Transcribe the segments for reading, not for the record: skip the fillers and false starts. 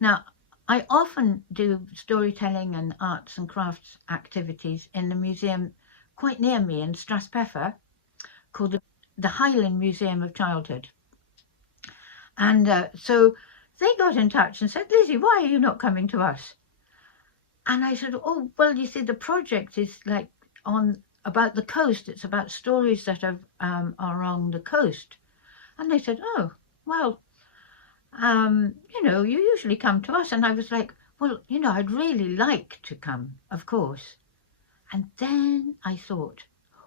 Now, I often do storytelling and arts and crafts activities in the museum quite near me in Strathpeffer, called the Highland Museum of Childhood. And so they got in touch and said, Lizzie, why are you not coming to us? And I said, oh, well, you see, the project is like about the coast. It's about stories that are along the coast. And they said, oh, well, you know, you usually come to us. And I was like, well, you know, I'd really like to come, of course. And then I thought,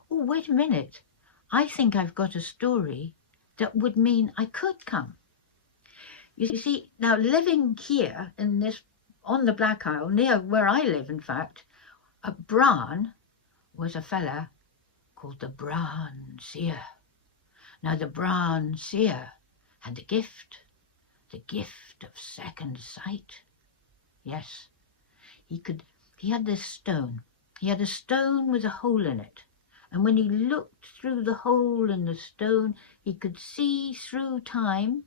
oh, wait a minute. I think I've got a story that would mean I could come. You see, now living here in this, on the Black Isle, near where I live, in fact, a Bran was a fella called the Bran Seer. Now the Bran Seer had the gift of second sight. Yes, he had this stone. He had a stone with a hole in it. And when he looked through the hole in the stone, he could see through time,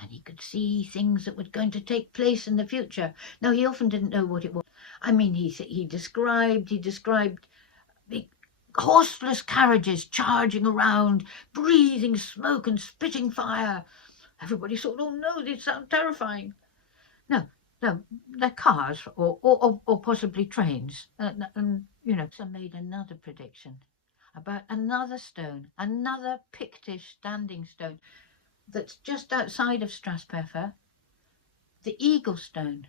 and he could see things that were going to take place in the future. Now, he often didn't know what it was. I mean, he described big horseless carriages charging around, breathing smoke and spitting fire. Everybody thought, oh no, they sound terrifying. No, they're cars or possibly trains. And you know, so made another prediction about another stone, another Pictish standing stone that's just outside of Strathpeffer, the Eagle Stone.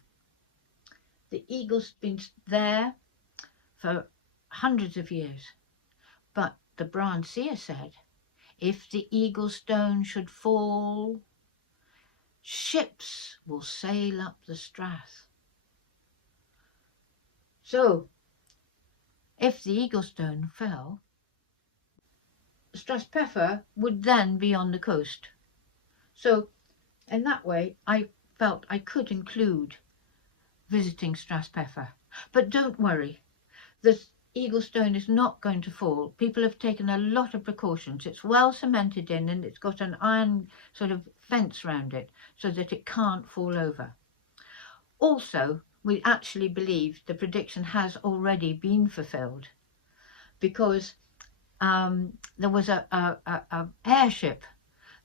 The eagle's been there for hundreds of years. But the Bran Seer said, if the Eagle Stone should fall, ships will sail up the Strath. So, if the Eagle Stone fell, Strathpeffer would then be on the coast. So, in that way, I felt I could include visiting Strathpeffer. But don't worry, the Eagle Stone is not going to fall. People have taken a lot of precautions. It's well cemented in, and it's got an iron sort of fence around it so that it can't fall over. Also, we actually believe the prediction has already been fulfilled, because there was a airship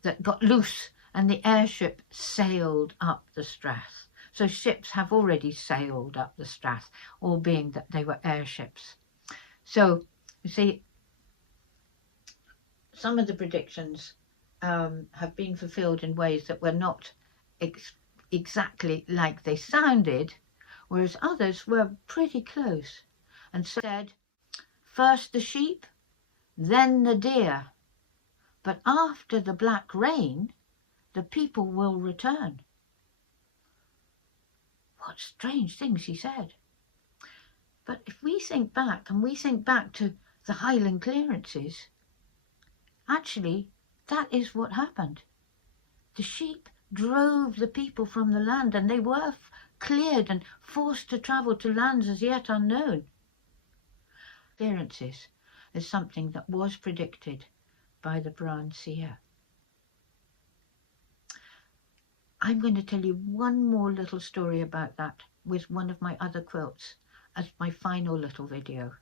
that got loose, and the airship sailed up the Strath. So ships have already sailed up the Strath, all being that they were airships. So, you see, some of the predictions have been fulfilled in ways that were not exactly like they sounded, whereas others were pretty close, and said, first the sheep, then the deer, but after the black rain, the people will return. What strange things he said. But if we think back, and we think back to the Highland clearances, actually, that is what happened. The sheep drove the people from the land, and they were cleared and forced to travel to lands as yet unknown. Clearances is something that was predicted by the Bran Seer. I'm going to tell you one more little story about that with one of my other quilts as my final little video.